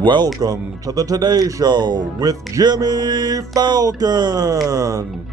Welcome to the Today Show with Jimmy Falcon.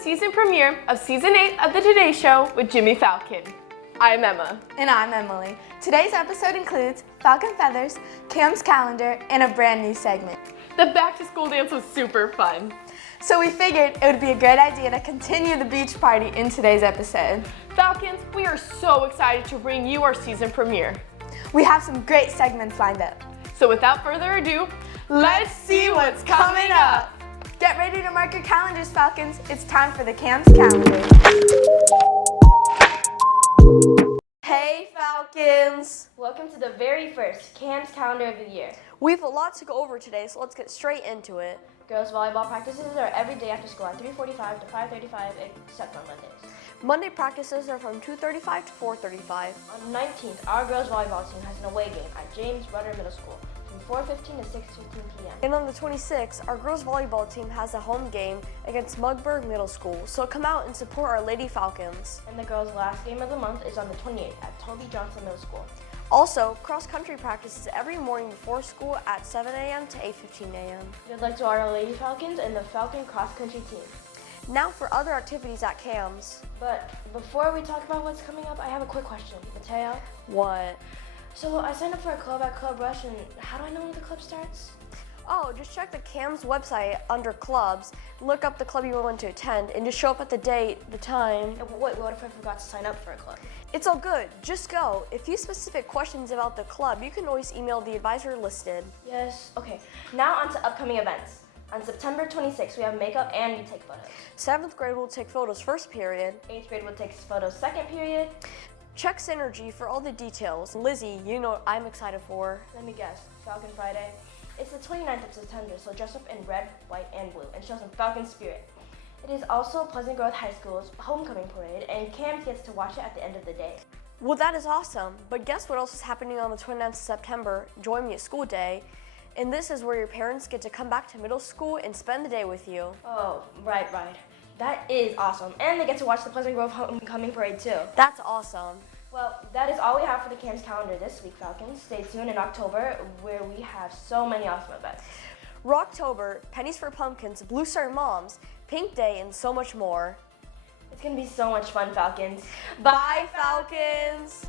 Season premiere of Season 8 of The Today Show with Jimmy Falcon. I'm Emma. And I'm Emily. Today's episode includes Falcon Feathers, Cam's calendar, and a brand new segment. The back to school dance was super fun. So we figured it would be a great idea to continue the beach party in today's episode. Falcons, we are so excited to bring you our season premiere. We have some great segments lined up. So without further ado, let's see what's coming up. Get ready to mark your calendars, Falcons. It's time for the Cam's calendar. Hey, Falcons! Welcome to the very first Cam's calendar of the year. We have a lot to go over today, so let's get straight into it. Girls volleyball practices are every day after school at 3:45 to 5:35, except on Mondays. Monday practices are from 2:35 to 4:35. On the 19th, our girls volleyball team has an away game at James Rudder Middle School from 4:15 to 6:15 p.m. And on the 26th, our girls volleyball team has a home game against Mugburg Middle School, so come out and support our Lady Falcons. And the girls' last game of the month is on the 28th at Toby Johnson Middle School. Also, cross-country practices every morning before school at 7 a.m. to 8:15 a.m. Good luck to our Lady Falcons and the Falcon cross-country team. Now for other activities at Cam's. But before we talk about what's coming up, I have a quick question. Mateo? What? So I signed up for a club at Club Rush, and how do I know when the club starts? Oh, just check the Cam's website under clubs, look up the club you want to attend, and just show up at the date, the time. What if I forgot to sign up for a club? It's all good, just go. If you have specific questions about the club, you can always email the advisor listed. Yes, okay. Now on to upcoming events. On September 26th, we have makeup and we take photos. 7th grade will take photos first period. 8th grade will take photos second period. Check Synergy for all the details. Lizzie, you know what I'm excited for. Let me guess, Falcon Friday. It's the 29th of September, so dress up in red, white, and blue and show some Falcon spirit. It is also Pleasant Grove High School's homecoming parade, and Cam gets to watch it at the end of the day. Well, that is awesome, but guess what else is happening on the 29th of September? Join Me at School Day. And this is where your parents get to come back to middle school and spend the day with you. Oh, right. That is awesome. And they get to watch the Pleasant Grove homecoming parade too. That's awesome. Well, that is all we have for the Cam's calendar this week, Falcons. Stay tuned in October, where we have so many awesome events. Rocktober, Pennies for Pumpkins, Blue Star Moms, Pink Day, and so much more. It's gonna be so much fun, Falcons. Bye, Falcons!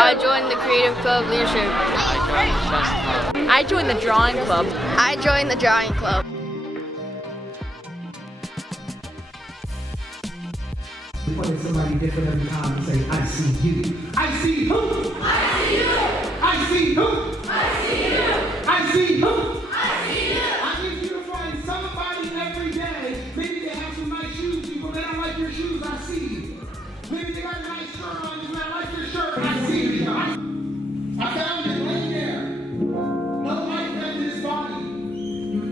I joined the Creative Club Leadership. I joined the Chess Club. I joined the drawing club. I joined the drawing club. You wanted somebody different every time to say, I see you. I see who? I see you. I see who? I see you. I see who? I see you. I need you to find somebody every day. Maybe they have some nice shoes, people. They don't like your shoes. I see you. Maybe they got a nice shirt on, you not like your shirt. I see you. I found it right there. No life left in his body.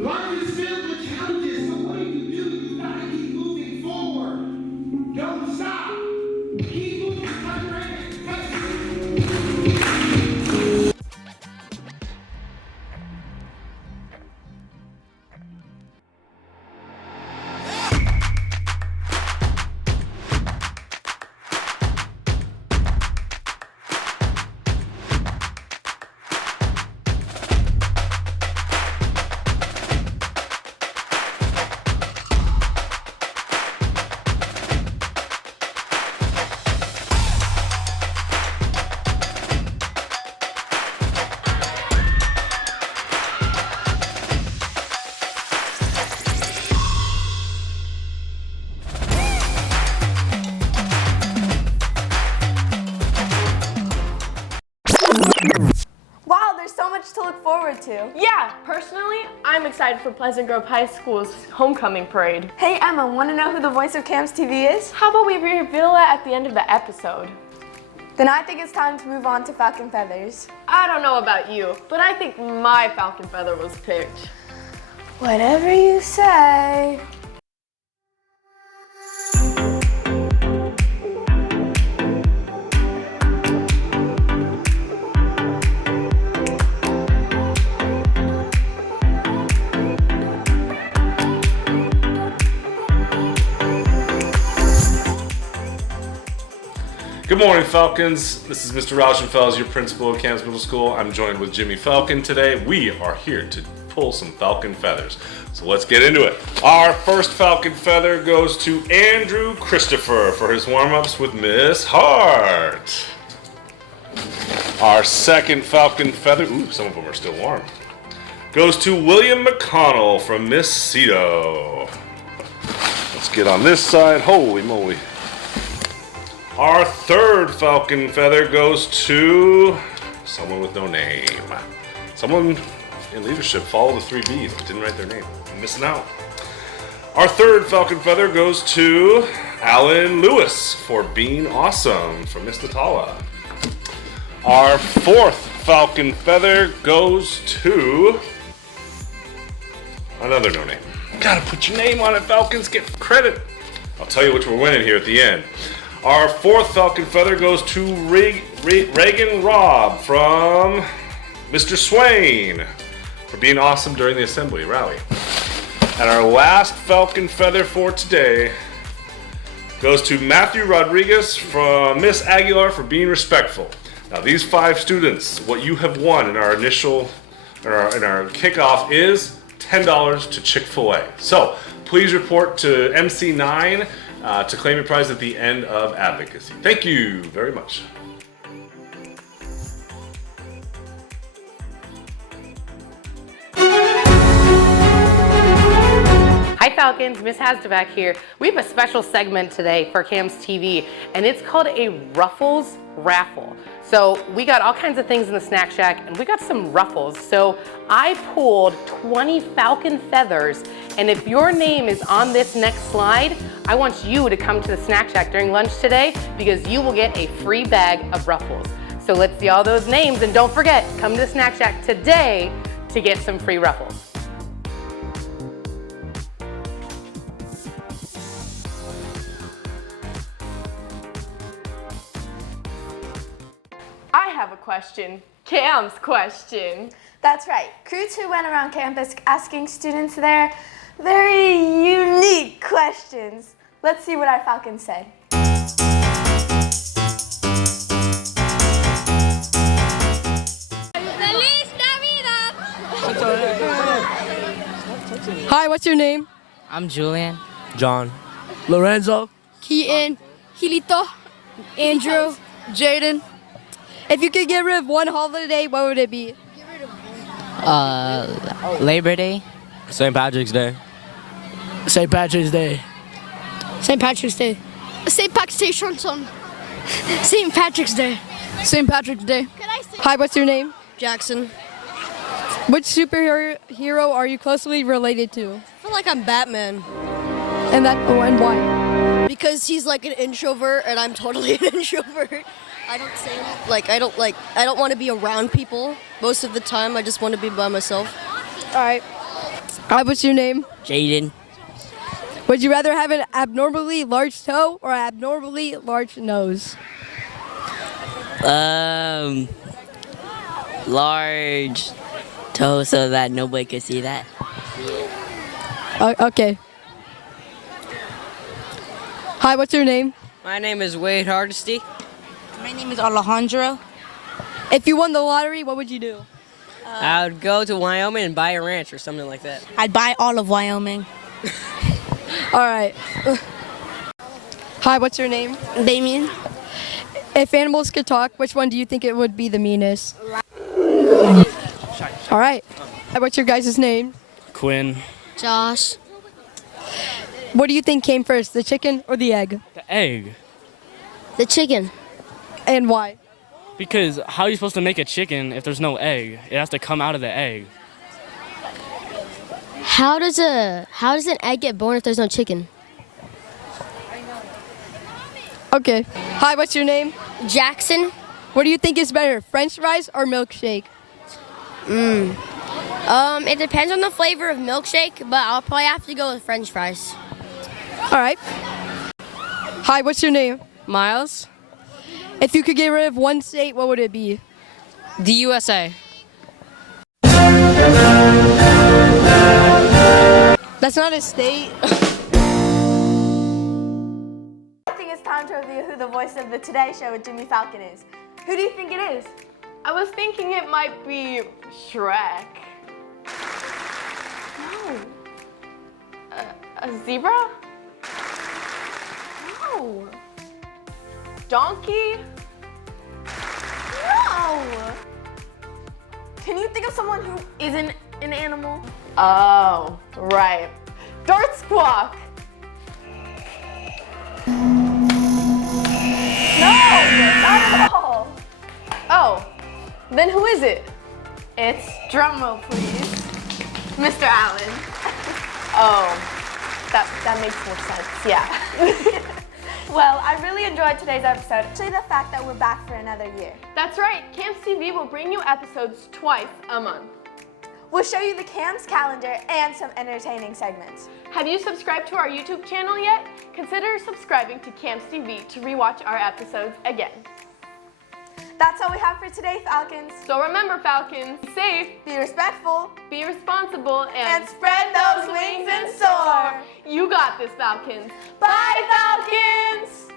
Life is filled with challenges. So what do? You gotta keep moving forward. Don't stop. Keep moving. Wow, there's so much to look forward to. Yeah, personally, I'm excited for Pleasant Grove High School's homecoming parade. Hey Emma, want to know who the voice of Cam's TV is? How about we reveal it at the end of the episode? Then I think it's time to move on to Falcon Feathers. I don't know about you, but I think my Falcon Feather was picked. Whatever you say. Good morning, Falcons. This is Mr. Rauschenfels, your principal at Camps Middle School. I'm joined with Jimmy Falcon today. We are here to pull some Falcon Feathers. So let's get into it. Our first Falcon Feather goes to Andrew Christopher for his warm-ups with Miss Hart. Our second Falcon Feather, ooh, some of them are still warm, goes to William McConnell from Miss Cito. Let's get on this side. Holy moly. Our third Falcon Feather goes to someone with no name. Someone in leadership followed the 3 B's but didn't write their name. I'm missing out. Our third Falcon Feather goes to Alan Lewis for being awesome from Miss Natala. Our fourth Falcon Feather goes to another no name. Gotta put your name on it, Falcons, get credit. I'll tell you which we're winning here at the end. Our fourth Falcon Feather goes to Reagan Robb from Mr. Swain for being awesome during the assembly rally. And our last Falcon Feather for today goes to Matthew Rodriguez from Miss Aguilar for being respectful. Now these 5 students, what you have won in our initial, in our kickoff is $10 to Chick-fil-A. So please report to MC9 to claim your prize at the end of advocacy. Thank you very much. Hi Falcons, Miss Hasdevak here. We have a special segment today for Cam's TV, and it's called a Ruffles Raffle. So we got all kinds of things in the snack shack, and we got some Ruffles. So I pulled 20 Falcon Feathers, and if your name is on this next slide, I want you to come to the snack shack during lunch today because you will get a free bag of Ruffles. So let's see all those names, and don't forget, come to the snack shack today to get some free Ruffles. I have a question. Cam's question. That's right. Crew 2 went around campus asking students their very unique questions. Let's see what our Falcons said. Hi, what's your name? I'm Julian. John. Lorenzo. Keaton. Hilito. Andrew. Jaden. If you could get rid of one holiday, what would it be? Labor Day. St. Patrick's Day. St. Patrick's Day. St. Patrick's Day. St. Patrick's Day, Shonson. St. Patrick's Day. St. Patrick's Day. Hi, what's your name? Jackson. Which superhero are you closely related to? I feel like I'm Batman. And why? Because he's like an introvert and I'm totally an introvert. I don't say I don't want to be around people most of the time. I just want to be by myself. All right. Hi, what's your name? Jaden. Would you rather have an abnormally large toe or an abnormally large nose? Large toe so that nobody could see that. Okay. Hi, what's your name? My name is Wade Hardesty. My name is Alejandro. If you won the lottery, what would you do? I would go to Wyoming and buy a ranch or something like that. I'd buy all of Wyoming. All right. Hi, what's your name? Damien. If animals could talk, which one do you think it would be the meanest? All right. What's your guys' name? Quinn. Josh. What do you think came first, the chicken or the egg? The egg. The chicken. And why? Because how are you supposed to make a chicken if there's no egg? It has to come out of the egg. How does an egg get born if there's no chicken? Okay. Hi, what's your name? Jackson. What do you think is better, French fries or milkshake? It depends on the flavor of milkshake, but I'll probably have to go with French fries. All right. Hi, what's your name? Miles. If you could get rid of one state, what would it be? The USA. That's not a state. I think it's time to reveal who the voice of the Today Show with Jimmy Falcon is. Who do you think it is? I was thinking it might be Shrek. No. A zebra? No. Donkey? No! Can you think of someone who isn't an animal? Oh, right. Dart Squawk. No, not at all. Oh, then who is it? It's, drumroll please, Mr. Allen. Oh, that makes more sense, yeah. Well, I really enjoyed today's episode, especially the fact that we're back for another year. That's right, Camps TV will bring you episodes twice a month. We'll show you the Camps calendar and some entertaining segments. Have you subscribed to our YouTube channel yet? Consider subscribing to Camps TV to rewatch our episodes again. That's all we have for today, Falcons. So remember, Falcons, be safe, be respectful, be responsible, and spread those wings and soar. You got this, Falcons. Bye, Falcons!